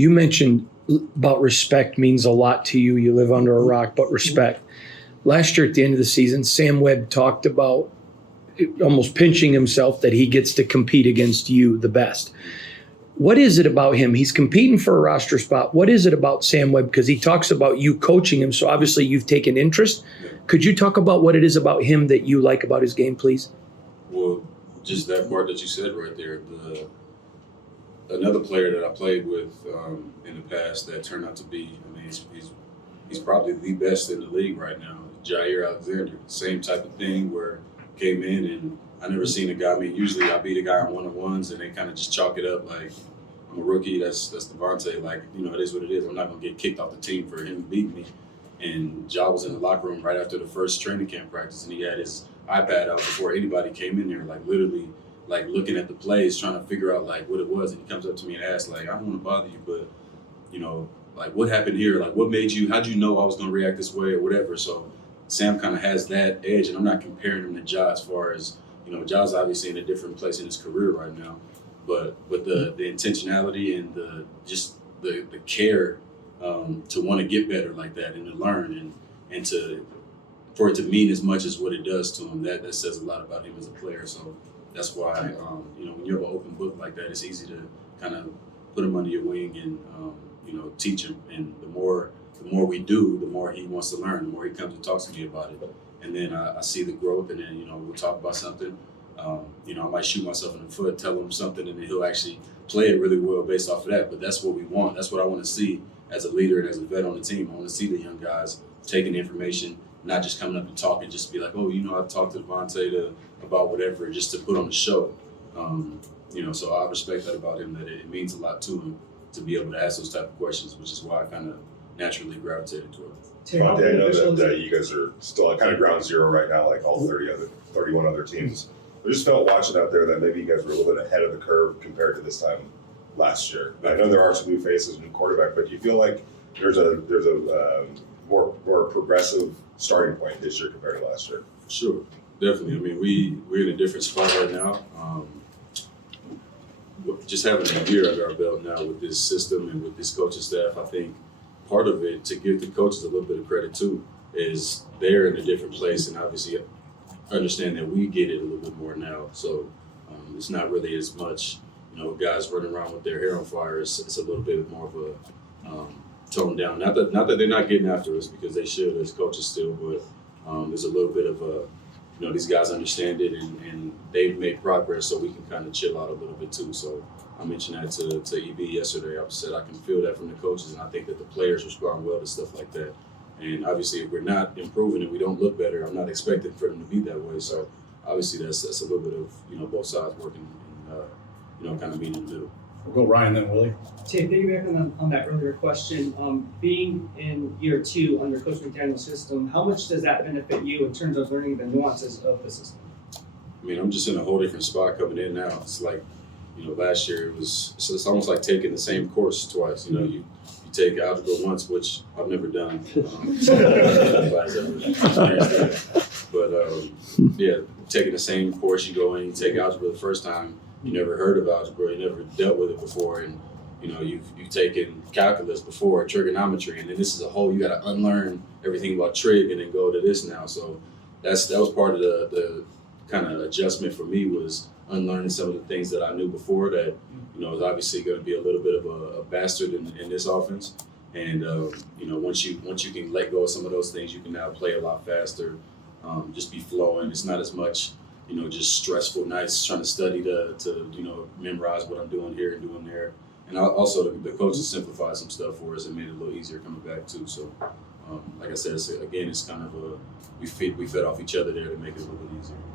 You mentioned about respect means a lot to you. You live under a rock, but respect. Last year at the end of the season, Sam Webb talked about almost pinching himself that he gets to compete against you the best. What is it about him? He's competing for a roster spot. What is it about Sam Webb? Because he talks about you coaching him, so obviously you've taken interest. Could you talk about what it is about him that you like about his game, please? Well, just that part that you said right there. Another player that I played with in the past that turned out to be, I mean, he's probably the best in the league right now. Jaire, same type of thing where came in and I never seen a guy. I mean, usually I beat a guy on one-on-ones and they kind of just chalk it up like I'm a rookie. That's Davante. Like, you know, it is what it is. I'm not gonna get kicked off the team for him beating me. And Ja was in the locker room right after the first training camp practice, and he had his iPad out before anybody came in there, like literally, like looking at the plays, trying to figure out like what it was. And he comes up to me and asks, like, I don't want to bother you, but you know, like what happened here? Like, what made you? How'd you know I was gonna react this way or whatever? So Sam kind of has that edge, and I'm not comparing him to Ja as far as, you know, Ja's obviously in a different place in his career right now, but the intentionality and the care to want to get better like that and to learn and for it to mean as much as what it does to him, that says a lot about him as a player. So that's why you know, when you have an open book like that, it's easy to kind of put him under your wing and you know, teach him. And the more we do, the more he wants to learn, the more he comes and talks to me about it. And then I see the growth, and then, you know, we'll talk about something. You know, I might shoot myself in the foot, tell him something, and then he'll actually play it really well based off of that. But that's what we want. That's what I want to see as a leader and as a vet on the team. I want to see the young guys taking the information, not just coming up and talking, just be like, oh, you know, I've talked to Davante about whatever, just to put on the show. You know, so I respect that about him, that it means a lot to him to be able to ask those type of questions, which is why I kind of naturally gravitated toward it. Davante, I know that you guys are still at kind of ground zero right now, like all 31 other teams. I just felt watching out there that maybe you guys were a little bit ahead of the curve compared to this time last year. I know there are some new faces, new quarterback, but do you feel like there's a more progressive starting point this year compared to last year? For sure, definitely. I mean, we're in a different spot right now. Just having a year under our belt now with this system and with this coaching staff, I think part of it, to give the coaches a little bit of credit too, is they're in a different place, and obviously understand that we get it a little bit more now. So it's not really as much, you know, guys running around with their hair on fire. It's a little bit more of a toned down. Not that they're not getting after us, because they should as coaches still, but there's a little bit of a, you know, these guys understand it and they've made progress, so we can kind of chill out a little bit too. So I mentioned that to EB yesterday. I said I can feel that from the coaches, and I think that the players respond well to stuff like that. And obviously, if we're not improving and we don't look better, I'm not expecting for them to be that way. So obviously, that's a little bit of, you know, both sides working and you know, kind of being in the middle. We'll go Ryan, then Willie. To piggyback on that earlier question, being in year 2 under Coach McDaniel's system, how much does that benefit you in terms of learning the nuances of the system? I mean, I'm just in a whole different spot coming in now. It's like, you know, last year it's almost like taking the same course twice. You know, you take algebra once, which I've never done. But yeah, taking the same course, you go in, you take algebra the first time, you never heard of algebra, you never dealt with it before, and you know, you've taken calculus before, trigonometry, and then this is a whole, you got to unlearn everything about trig and then go to this now. So that was part of the kind of adjustment for me, was unlearning some of the things that I knew before that, you know, is obviously going to be a little bit of a bastard in this offense. And you know, once you can let go of some of those things, you can now play a lot faster, just be flowing. It's not as much, you know, just stressful nights trying to study to you know, memorize what I'm doing here and doing there. And also the coaches simplified some stuff for us and made it a little easier coming back too. So like I said, it's kind of we fed off each other there to make it a little bit easier.